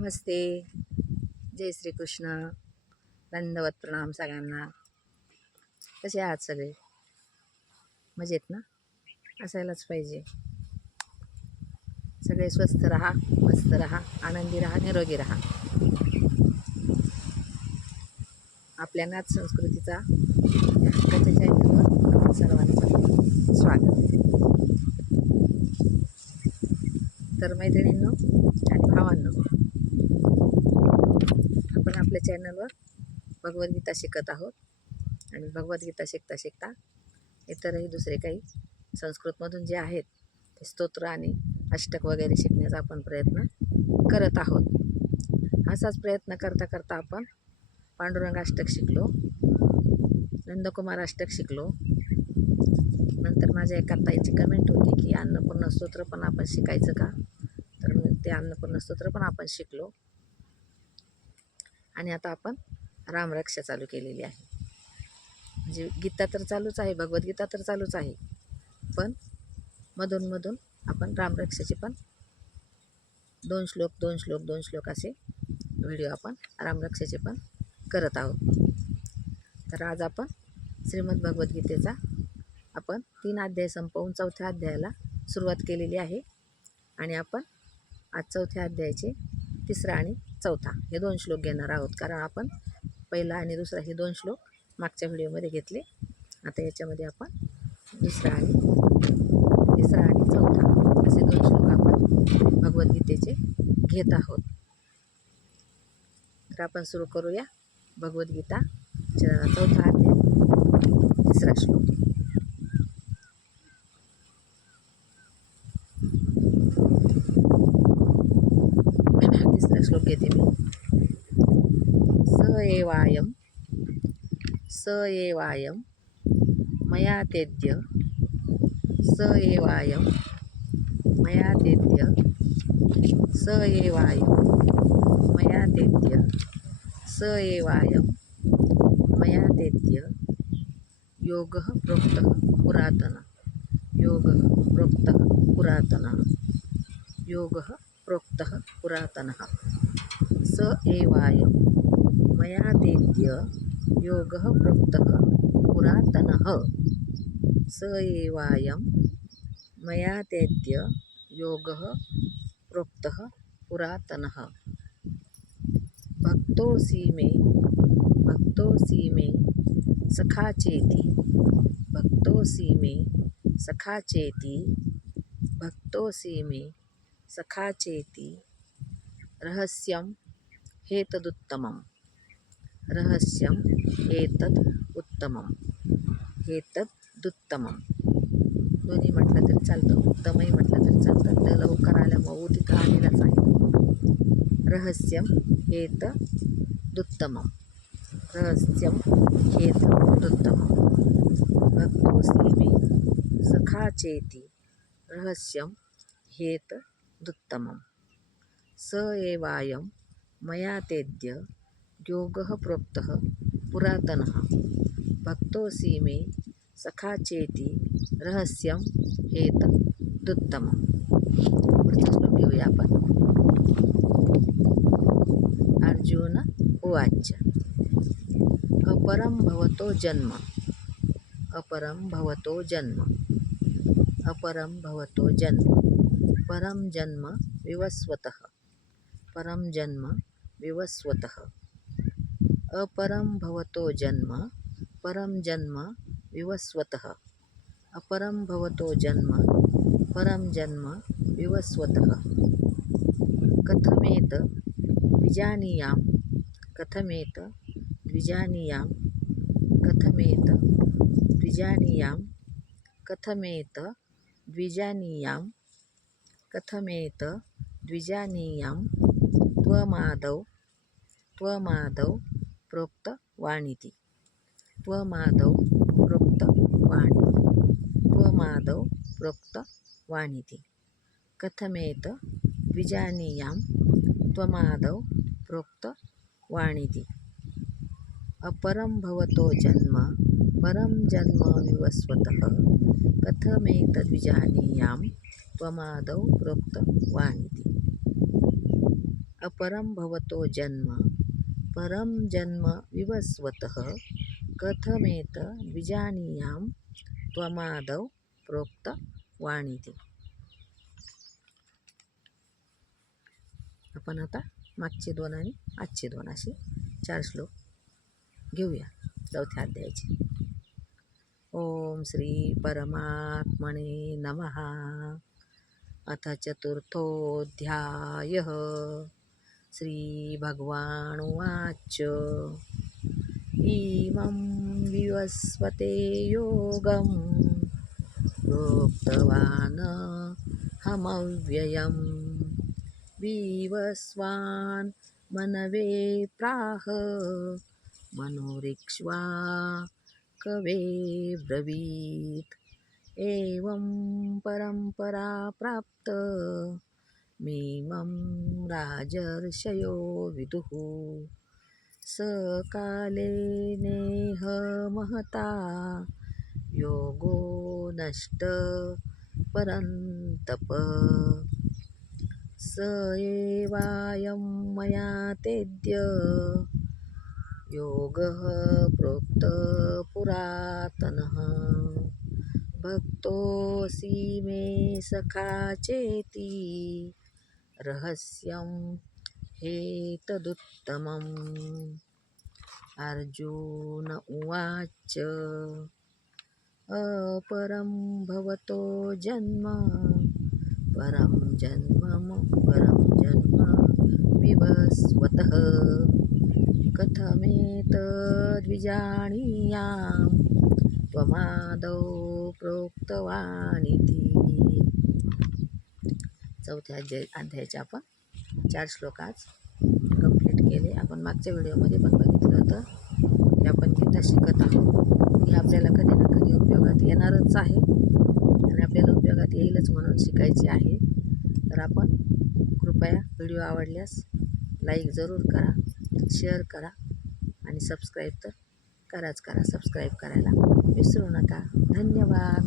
नमस्ते. जय श्री कृष्ण. दंडवत प्रणाम सगळ्यांना. कसे आहात सगळे? मजेत ना? असायलाच पाहिजे. सगळे स्वस्थ राहा, मस्त राहा, आनंदी राहा, निरोगी राहा. आपल्या नाथ संस्कृतीचा या हक्काच्या चॅनलवर सर्वांचं स्वागत. तर मैत्रिणींनो आणि भावांनो, आपण आपल्या चॅनलवर भगवद्गीता शिकत आहोत आणि भगवद्गीता शिकता शिकता इतरही दुसरे काही संस्कृतमधून जे आहेत ते स्तोत्र आणि अष्टक वगैरे शिकण्याचा आपण प्रयत्न करत आहोत. असाच प्रयत्न करता करता आपण पांडुरंग अष्टक शिकलो, नंदकुमार अष्टक शिकलो. नंतर माझ्या एका ताईची कमेंट होती की अन्नपूर्णा स्तोत्र पण आपण शिकायचं का, तर ते अन्नपूर्णा स्तोत्र पण आपण शिकलो. आणि आता आपण रामरक्षा चालू केलेली आहे. म्हणजे गीता तर चालूच आहे, भगवद्गीता तर चालूच आहे, पण मधून आपण रामरक्षाचे पण दोन श्लोक असे व्हिडिओ आपण रामरक्षाचे पण करत आहोत. तर आज आपण श्रीमद भगवद्गीतेचा आपण 3 अध्याय संपवून 4थ्या अध्यायाला सुरुवात केलेली आहे. आणि आपण आज 4थ्या अध्यायाचे 3रा आणि 4था हे 2 श्लोक घेणार आहोत. कारण आपण पहिला आणि दुसरा हे 2 श्लोक मागच्या व्हिडिओमध्ये घेतले. आता याच्यामध्ये आपण 2रा आणि 4था असे 2 श्लोक आपण भगवद्गीतेचे घेत आहोत. तर आपण सुरू करूया भगवद्गीता 4था अध्याय 3रा श्लोक. तिसरा श्लोक घेते मी. स एवायम मया तेद्य स एवायम मया तेद्य स एवायम मया तेद्य स एवायम मया तेद्य योगः प्रोक्तः पुरातनः योगः प्रोक्तः पुरातनः योगः प्रोक्तः पुरातनः स एवायम मया तेद्य योगः प्रोक्तः पुरातनः स एवायम मया तेद्य योगः प्रोक्तः पुरातनः भक्तोऽसि मे सखा चेति भक्तोऽसि मे सखा चेति भक्तोऽसि मे सखा चेति रहस्यं हेतदुत्तमं रहस्यं हेतदुत्तमं दोन्ही म्हटलं तरी चालतं, उत्तमही म्हटलं तरी चालतं. तर लवकर आल्यामुळे तिथं आलेलाच आहे. रहस्यं हेतदुत्तमं रहस्यं हेतदुत्तमं भक्तोऽसि मे सखा चेति रहस्यं हेतदुत्तमं स एवायं मया तेद्य योगः प्रोक्तः पुरातनः भक्तोऽसि मे सखा चेति रहस्यं हेतदुत्तमं. पुढचा श्लोक घेऊया आपण. अर्जुन उवाच अपरं भवतो जन्म परं जन्म विवस्वतः अपरं भवतो जन्म परं जन्म विवस्वतः अपरं भवतो जन्म परं जन्म विवस्वतः कथमेत द्विजानीयां त्वमादौ प्रोक्तवानिति कथमेत द्विजानीयां त्वमादौ प्रोक्तवानिति अपरं भवतो जन्म परं जन्म विवस्वतः कथमेतद्विजानीयां त्वमादौ प्रोक्तवानिति परं भवतो जन्म परं जन्म विवस्वतः कथमेत द्विजानीयां त्वमादौ प्रोक्तवानिति. आपण आता मागचे 2 आणि आजचे 2 असे 4 श्लोक घेऊया 4थ्या अध्यायाचे. ओम श्री परमात्मने नमः. अथ चतुर्थोऽध्यायः. श्रीभगवानुवाच. इमं विवस्वते योगं प्रोक्तवान् हमव्ययम् विवस्वान् मनवे प्राह मनोरिक्ष्वा कवे ब्रवीत्. एवं परंपरा प्राप्त मीमं राजर्षयो विदुः. सकाले नेह महता योगो नष्ट परन्तप. स एवायं मया तेद्य योगः प्रोक्त पुरातनः. भक्तोऽसि मे सखा चेति रहस्यं हेतदुत्तमम्. अर्जुन उवाच. अपरं भवतो जन्म परं जन्म विवस्वतः कथमेतद्विजानीयां त्वमादौ प्रोक्तवानिति. 4थ्या अध्यायाचे आपण 4 श्लोक आज कंप्लीट केले. आपण मागच्या व्हिडिओमध्ये पण बघितलं होतं की आपण गीता शिकत आहोत. हे आपल्याला कधी ना कधी उपयोगात येणारच आहे आणि आपल्याला उपयोगात येईलच म्हणून शिकायचे आहे. तर आपण कृपया व्हिडिओ आवडल्यास लाईक जरूर करा, शेअर करा आणि सबस्क्राईब तर करा. सबस्क्राईब करायला विसरू नका. धन्यवाद.